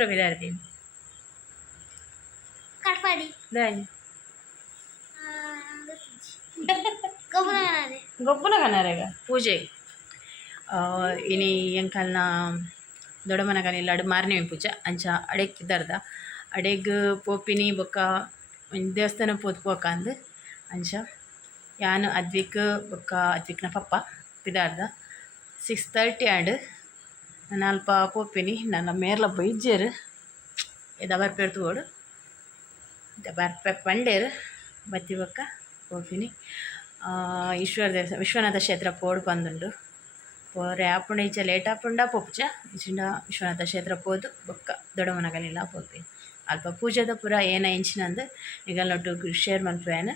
ಪೂರ ವಿದಾರ್ತಿ ಕಟ್ಪಾಡಿ ದಾಯಿ ಗೊಬ್ಬರ ಗೊಬ್ಬನ ಕನ್ನಡಗ ಪೂಜೆ ಇನಿ ಎಂಕಲ್ನ ದೊಡ್ಡಮನಗನ ಇಲ್ಲ ಮಾರನೇ ಪೂಜೆ ಅಂಚ ಅಡೆಗ್ ಇದ್ದಾರ್ದ ಅಡೆಗ್ ಪೋಪಿನಿ ಬೊಕ್ಕ ದೇವಸ್ಥಾನ ಪೋಕ ಅಂದು ಅಂಚ ಯಾನು ಅದ್ವಿಕ್ ಬೊಕ್ಕ ಅದ್ವಿಕ್ನ ಪಪ್ಪ ಪಿದಾರ್ದ 6:30 ಆಂಡ್ ನಾನು ಅಲ್ಪ ಪೋಪಿನಿ ನನ್ನ ಮೇರ್ಲ ಬೈಜ್ಜರು ಇದು ಬರ್ಪೇರು ತೋಡು ಬರ್ಪೆ ಪಂಡೇರು ಬತ್ತಿ ಬೊಕ್ಕ ಪೋಪಿನಿ ವಿಶ್ವನಾಥ ಕ್ಷೇತ್ರ ಪೋಡು ಬಂದುಂಡು ಪೋರೆ ಆಪುಂಡ ಈಚೆ ಲೇಟ್ ಆಪುಂಡ ಪೊಪ್ಪುಚ ಇಚ್ಚಿಂಡ ವಿಶ್ವನಾಥ ಕ್ಷೇತ್ರ ಪೋದು ಬೊಕ್ಕ ದೊಡ್ಡಮನಗಲಿಲ್ಲ ಪೋಪಿ ಅಲ್ಪ ಪೂಜೆದ ಪೂರ ಏನ ಎಂಚಿನಂದು ಈಗ ನೊಟ್ಟು ಶೇರ್ ಮಲ್ಪೇನ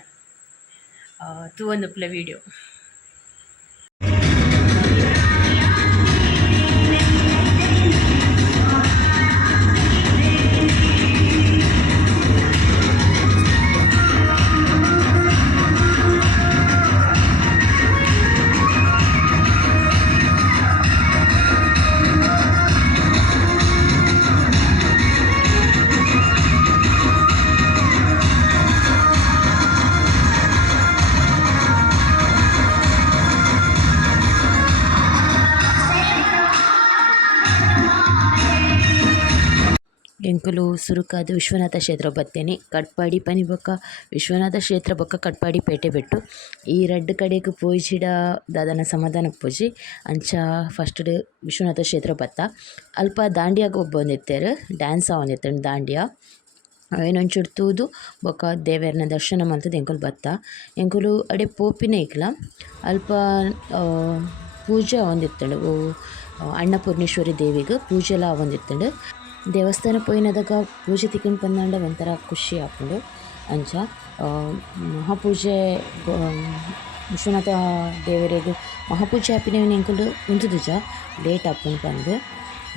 ತೂವೊಂದು ಪ್ಲೇ ವಿಡಿಯೋ ಎಂಕುಲು ಸುರುಕಾದ ವಿಶ್ವನಾಥ ಕ್ಷೇತ್ರ ಬತ್ತೇನೆ ಕಟ್ಪಾಡಿ ಪನಿ ಬೊಕ್ಕ ವಿಶ್ವನಾಥ ಕ್ಷೇತ್ರ ಬೊಕ್ಕ ಕಟ್ಪಾಡಿ ಪೇಟೆ ಬಿಟ್ಟು ಈ ರಡ್ಡ್ ಕಡೆಗ್ ಪೋಯಿಚಿಡ ದಾದನ ಸಮಾಧಾನ ಪೋಜಿ ಅಂಚ ಫಸ್ಟ್ ವಿಶ್ವನಾಥ ಕ್ಷೇತ್ರ ಬತ್ತ ಅಲ್ಪ ದಾಂಡಿಯಾಗ ಒಬ್ಬೊಂದಿತ್ತೇರು ಡ್ಯಾನ್ಸ್ ಆವೊಂದಿತ್ತೇನು ದಾಂಡಿಯಾ ಏನೊಂಚೂರು ತೂದು ಬೊಕ್ಕ ದೇವೇರ್ನ ದರ್ಶನ ಮಂತದ್ದು ಎಂಕುಲು ಬತ್ತ ಎಂಕುಲು ಅಡೆ ಪೋಪಿನೇ ಇಕ್ಲ ಅಲ್ಪ ಪೂಜೆ ಆವೊಂದಿತ್ತಂಡು ಅನ್ನಪೂರ್ಣೇಶ್ವರಿ ದೇವಿಗೆ ಪೂಜೆ ಎಲ್ಲ ಆವೊಂದಿತ್ತಂಡು ದೇವಸ್ಥಾನ ಪೋಯಿನದಾಗ ಪೂಜೆ ತಿಕ್ಕೊಂಡು ಬಂದಾಂಡ ಒಂಥರ ಖುಷಿ ಆಪುಂಡು ಅಂಚ ಮಹಾಪೂಜೆ ವಿಶ್ವನಾಥ ದೇವರಿಗೆ ಮಹಾಪೂಜೆ ಆಪಿನವನು ಎಂಕುಲು ಉಂತುದುಜ ಲೇಟ್ ಆಪುಂಡು ಬಂದು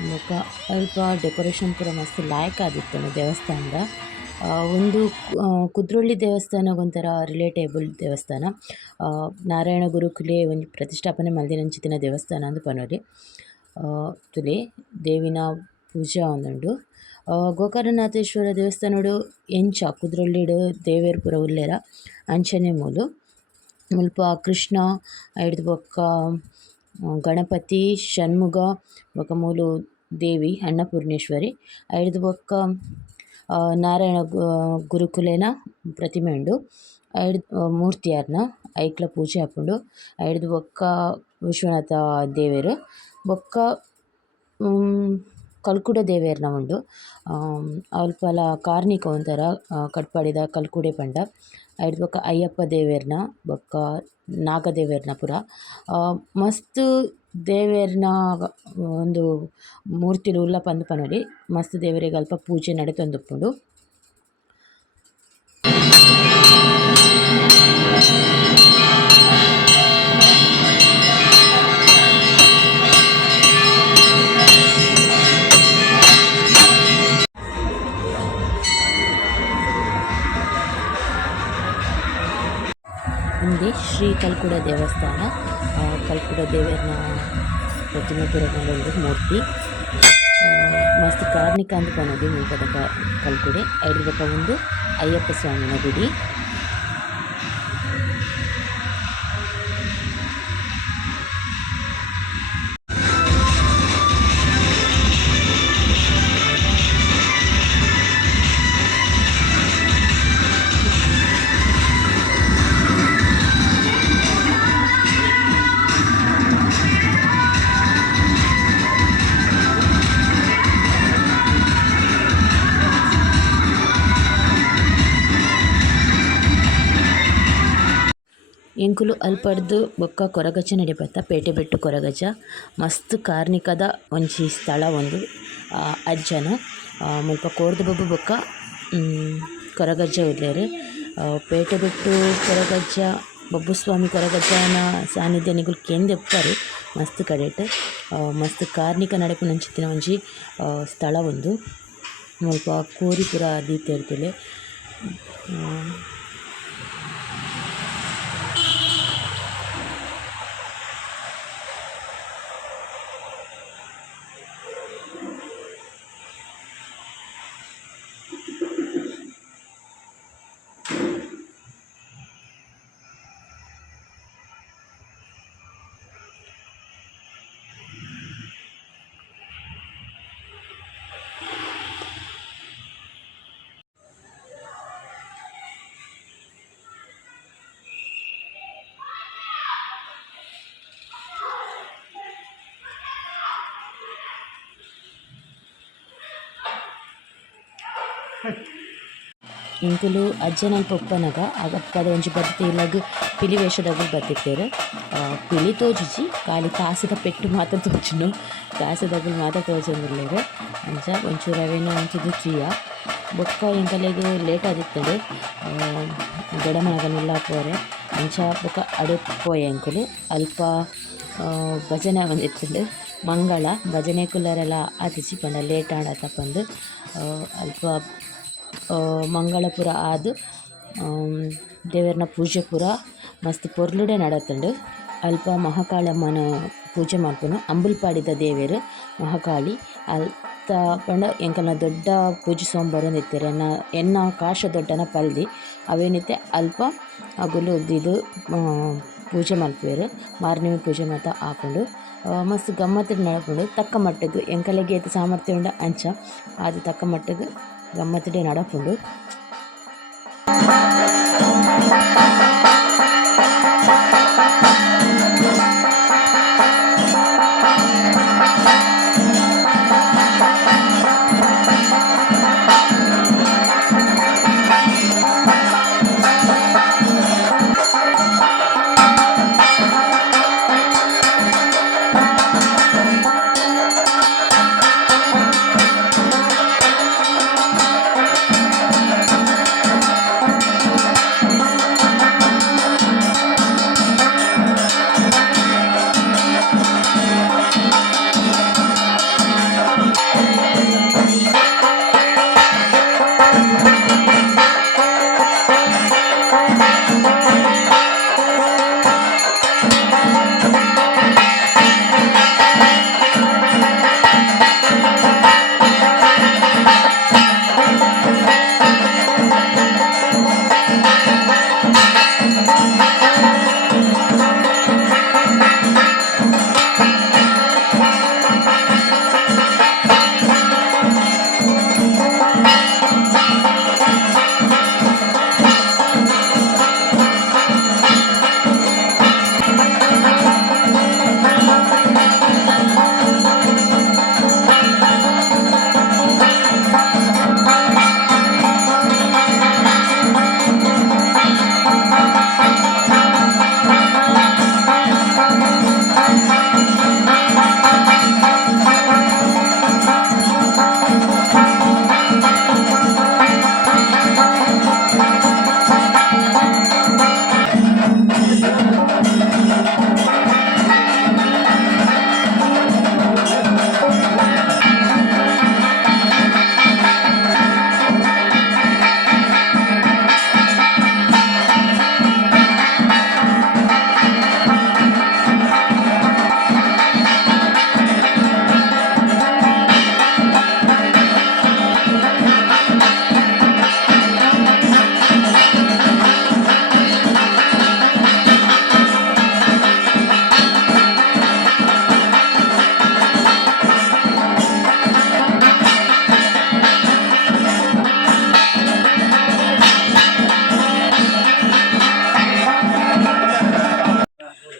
ಬೊಕ್ಕ ಅಲ್ಪ ಡೆಕೋರೇಷನ್ ಪೂರ ಮಸ್ತ್ ಲಾಯಕ್ ಆದಿತ್ತಂಡು ದೇವಸ್ಥಾನದ ಒಂದು ಕುದ್ರೊಳ್ಳಿ ದೇವಸ್ಥಾನ ಒಂಥರ ರಿಲೇಟೇಬಲ್ ದೇವಸ್ಥಾನ ನಾರಾಯಣ ಗುರುಕುಲೆ ಒಂದು ಪ್ರತಿಷ್ಠಾಪನೆ ಮಲ್ದಿನಂಚಿತ್ತಿನ ದೇವಸ್ಥಾನ ಅಂದು ಪನೊಲಿ ತುಲೆ ದೇವಿನ ಪೂಜೆ ಆವೊಂದುಂಡು ಗೋಕರ್ಣನಾಥೇಶ್ವರ ದೇವಸ್ಥಾನಡು ಎಂಚ ಕುದ್ರೊಳ್ಳಿಡ್ ದೇವೇರು ಪೂರ ಉಲ್ಲೆರ ಅಂಚನೆ ಮೂಲು ಮುಲ್ಪ ಕೃಷ್ಣ ಐಡ್ದು ಬೊಕ್ಕ ಗಣಪತಿ ಷಣ್ಮುಗ ಬೊಕ್ಕ ಮೂಲು ದೇವಿ ಅನ್ನಪೂರ್ಣೇಶ್ವರಿ ಐಡ್ದು ಬೊಕ್ಕ ನಾರಾಯಣ ಗುರುಕುಲೆನ ಪ್ರತಿಮೆ ಉಂಡು ಐಡ್ ಮೂರ್ತಿಯಾರ್ನ ಐಕ್ಲ ಪೂಜೆ ಆಪುಂಡು ಐಡ್ದು ಬೊಕ್ಕ ವಿಶ್ವನಾಥ ದೇವೇರು ಬೊಕ್ಕ ಕಲ್ಕುಡ ದೇವೇರ್ನ ಉಂಡು ಅಲ್ಪಲ ಕಾರ್ಣಿಕ ಒಂಥರ ಕಟ್ಪಾಡಿದ ಕಲ್ಕುಡೆ ಪಂಡ ಐಡ್ ಬೊಕ್ಕ ಅಯ್ಯಪ್ಪ ದೇವೇರ್ನ ಬೊಕ್ಕ ನಾಗದೇವೇರ್ನ ಪೂರ ಮಸ್ತ್ ದೇವೇರ್ನ ಒಂದು ಮೂರ್ತಿಲು ಉಲ್ಲ ಪಂದ್ ಪನೊಲಿ ಮಸ್ತ್ ದೇವರಿಗೆ ಅಲ್ಪ ಪೂಜೆ ನಡೆತೊಂದುಪ್ಪುಂಡು ಮುಂದೆ ಶ್ರೀ ಕಲ್ಕುಡ ದೇವಸ್ಥಾನ ಕಲ್ಕುಡ ದೇವರನ ಪ್ರತಿಮೆ ಪೂರಗೊಂಡು ಮೂರ್ತಿ ಮಸ್ತ್ ಕಾರ್ಣಿಕ ಅಂತ ಪನೋಲಿ ಮುಲ್ಪದ ಕಲ್ಕುಡೆ ಐದು ಬೊಕ ಒಂದು ಅಯ್ಯಪ್ಪ ಸ್ವಾಮಿನ ಗುಡಿ ಎಂಕುಲು ಅಲ್ಪಡ್ದು ಬೊಕ್ಕ ಕೊರಗಜ್ಜ ನಡಿಪತ್ತ ಪೇಟೆ ಬೆಟ್ಟು ಕೊರಗಜ್ಜ ಮಸ್ತ್ ಕಾರ್ಣಿಕದ ಒಂಜಿ ಸ್ಥಳ ಒಂದು ಅಜ್ಜನ ಮುಲ್ಪ ಕೋರ್ದು ಬೊಬ್ಬು ಬೊಕ್ಕ ಕೊರಗಜ್ಜ ಉಲ್ಲೆರ್ ಪೇಟೆ ಬೆಟ್ಟು ಕೊರಗಜ್ಜ ಬೊಬ್ಬು ಸ್ವಾಮಿ ಕೊರಗಜ್ಜನ ಸಾನ್ನಿಧ್ಯ ನಿಗುಲು ಕೆಂದೆಪ್ಪರು ಮಸ್ತ್ ಕಡೆಟ್ ಮಸ್ತ್ ಕಾರ್ಣಿಕ ನಡಿಪುನಂಚಿತ್ತಿನ ಒಂಜಿ ಸ್ಥಳ ಒಂದು ಮುಲ್ಪ ಕೋರಿ ಪೂರ ದೀತೆರ್ದುಲೆ ಇಂಕುಲು ಅಜ್ಜನಲ್ಪ ಉಪ್ಪನಗ ಅಗಪ್ಪದ ಒಂಜಿ ಬತ್ತಿಲಗ್ ಪಿಲಿ ವೇಷದಾಗ ಬತ್ತಿತ್ತೇರು. ಪಿಲಿ ತೋಜುಜಿ ಖಾಲಿ ಕಾಸದ ಪೆಟ್ಟು ಮಾತ ತೋಜುನು, ಕಾಸದಗಳು ಮಾತ ತೋಜೊಂದುಲ್ಲೆರ್. ಅಂಚ ಒಂಚೂರು ಅವೇನು ಅಂಚಿದು ಚೀಯ ಬೊಕ್ಕ ಎಂಕಲೆಗ್ ಲೇಟ್ ಆದಿತ್ತಂಡು ಗಡಮನಗನೆಲ್ಲ ಪೋರೆ ಅಂಚ ಬೊಕ್ಕ ಅಡೆ ಪೋಯೆ ಎಂಕುಲು ಅಲ್ಪ ಭಜನೆ ಬಂದಿತ್ತುಂಡು ಮಂಗಳ ಭಜನೆ ಕುಲ್ಲರೆಲ್ಲ ಆತಿಜಿ ಪಂಡ ಲೇಟ್ ಆಂಡತ ಪಂದ್ ಅಲ್ಪ ಮಂಗಳ ಪೂರ ಆದ್ ದೇವೆರ್ನ ಪೂಜೆ ಪೂರ ಮಸ್ತ್ ಪೊರ್ಲುಡೆ ನಡತುಂಡು. ಅಲ್ಪ ಮಹಾಕಾಳಮ್ಮನ ಪೂಜೆ ಮಲ್ಪುನು ಅಂಬುಲ್ಪಾಡಿದ ದೇವೆರ್ ಮಹಾಕಾಳಿ ಅಲ್ತ ಪಂಡ ಎಂಕಲ್ನ ದೊಡ್ಡ ಪೂಜೆ ಸೋಂಬರೊಂದಿತ್ತೆರ್ ಎನ್ನ ಕಾಶ ದೊಡ್ಡನ ಪಲ್ದಿ ಅವೇನಿತ್ತೆ ಅಲ್ಪ ಅಗುಲು ಇದು ಪೂಜೆ ಮಲ್ಪುವೆರ್. ಮಾರ್ನಿಮೆ ಪೂಜೆ ಮಾತ ಆಪುಂಡು ಮಸ್ತ್ ಗಮ್ಮತ್ತಿಡ್ ನಡಪುಂಡು. ತಕ್ಕ ಮಟ್ಟಿಗ್ ಎಂಕಲೆಗೆ ಏತ್ ಸಾಮರ್ಥ್ಯ ಉಂಡ ಅಂಚ ಅದು ತಕ್ಕ ಮಟ್ಟಿಗ್ ಗಮ್ಮತ್ತಿಡೆ ನಡಪುಂಡು.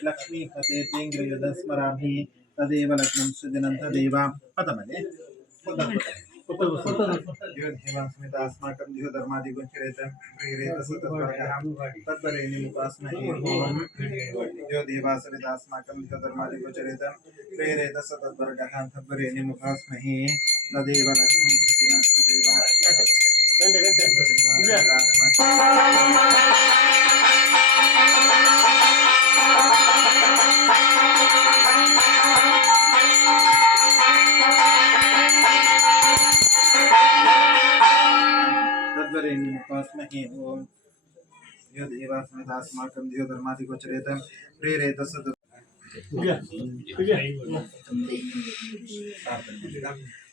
लक्ष्मीपते तेङ्ग्रियुधं स्मरामि तदेव लग्नं सुदिनं तदेव पदमने अस्माकं द्योधर्मादिगोचरेतं तद्वरेणिमुपास्महे यो देवासरिदास्माकं द्योधर्मादिगोचरेतं प्रेरेत सतद्वर्गः तद्वरेणिमुपास्महे तदेव लक्ष्मं सुदिनं तद्वरेण्यमुपास्महे ओम यो देवास्मदास्माकं द्योधर्मादिगोचरेतं प्रेरेत सद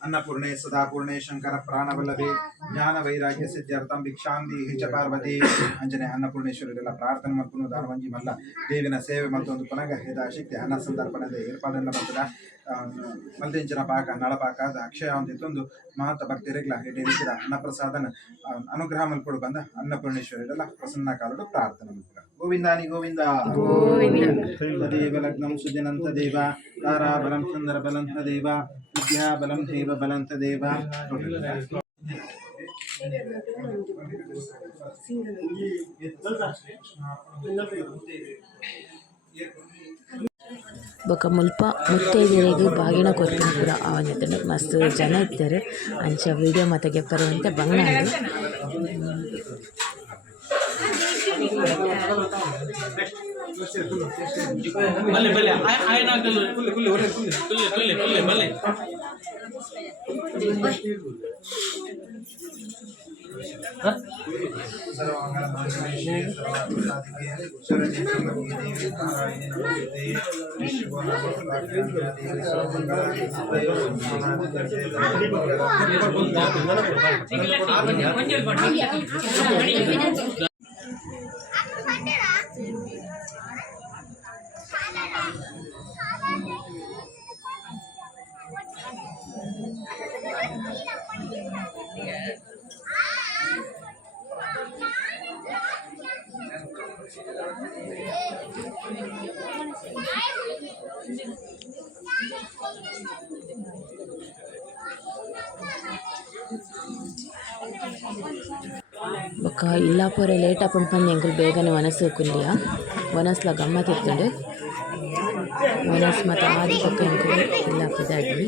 अन्नपूर्णे सदापूर्णे शंकर प्राणवल्लभे ज्ञान वैराग्य सिद्ध्यर्थं भिक्षां देहि च पार्वती अंजने ಅನ್ನಪೂರ್ಣೇಶ್ವರಿಗೆಲ್ಲ ಪ್ರಾರ್ಥನೆ ಮಾಡ್ಕೊಂಡು ದಾನವಂಜಿ ಮಲ್ಲ ದೇವಿನ ಸೇವೆ ಮತ್ತೊಂದು ಪನಗ ಯಥಾಶಕ್ತಿ ಅನ್ನ ಸಂದರ್ಪಣದ ಏರ್ಪಾಡನ್ನ ಮಾಡ್ತದ ಮಲ್ದಿಂಚಿನ ಪಾಕ ನಳಪಾಕ ಅಕ್ಷಯ ಒಂದಿತ್ತೊಂದು ಮಹತ್ತ ಭಕ್ತರಿಗೆಲ್ಲ ಹಿಡಿದಿರ ಅನ್ನಪ್ರಸಾದನ ಅನುಗ್ರಹ ಮಲ್ಕೊಡು ಬಂದ ಅನ್ನಪೂರ್ಣೇಶ್ವರಿಗೆಲ್ಲ ಪ್ರಸನ್ನ ಕಾಲಡು ಪ್ರಾರ್ಥನೆ ಮಾಡ್ತಾರೆ ಗೋವಿಂದಾನಿ ಗೋವಿಂದ ತದೇವ ಲಗ್ನಂ ಸುಜನಂತ ದೇವ ತಾರಾಬಲಂ ಸುಂದರ ಬಲಂತ ದೇವ ವಿದ್ಯಾ ಬಲಂ ದೇವ ಬಲಂತ ದೇವ ಬೊಕ ಮುಲ್ಪ ಮುತ್ತೈದೆರೆಗ್ ಬಾಗಿನ ಕೊರ್ಪಿನ ಪೂರ ಆವೊಂದಿತ್ತಂಡ್ ಮಸ್ತ್ ಜನ ಇತ್ತೆರ್ ಅಂಚ ವಿಡಿಯೋ ಮಾತ ಗೆಪ್ಪರೆ ಅಂತ ಬಂಗ್ನಾಡ್. ಬೊಕ ಇಲ್ಲಾಪೊರೆ ಲೇಟ್ ಆಪುಂಡು ಪಂದ್ ಎಂಕುಲು ಬೇಗನೆ ವನಸ್ ಕುಲ್ಲಿಯ ವನಸ್ಲ ಗಮ್ಮತ್ ಇತ್ತುಂಡು. ವನಸ್ ಮಾತ ಆದಿ ಪಕ್ಕ ಎಂಕುಲು ಇಲ್ಲಾಪುದ ಅಡ್ಡಿ.